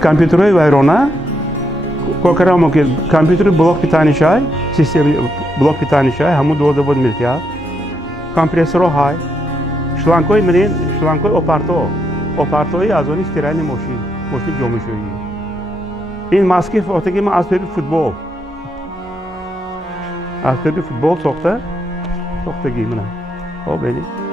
компьютеры вайрона, кокарамо ки компьютер блок питания шай, система блок питания шай, хаму दो दो मिलते हैं, कंप्रेसर हाय, шлангой मेरे шлангой oparto ही आज़ोनी स्थिरानी मोशी जोमिश हुई। इन मास्के फोटे की Maske futbol sokta giyimine. O beni.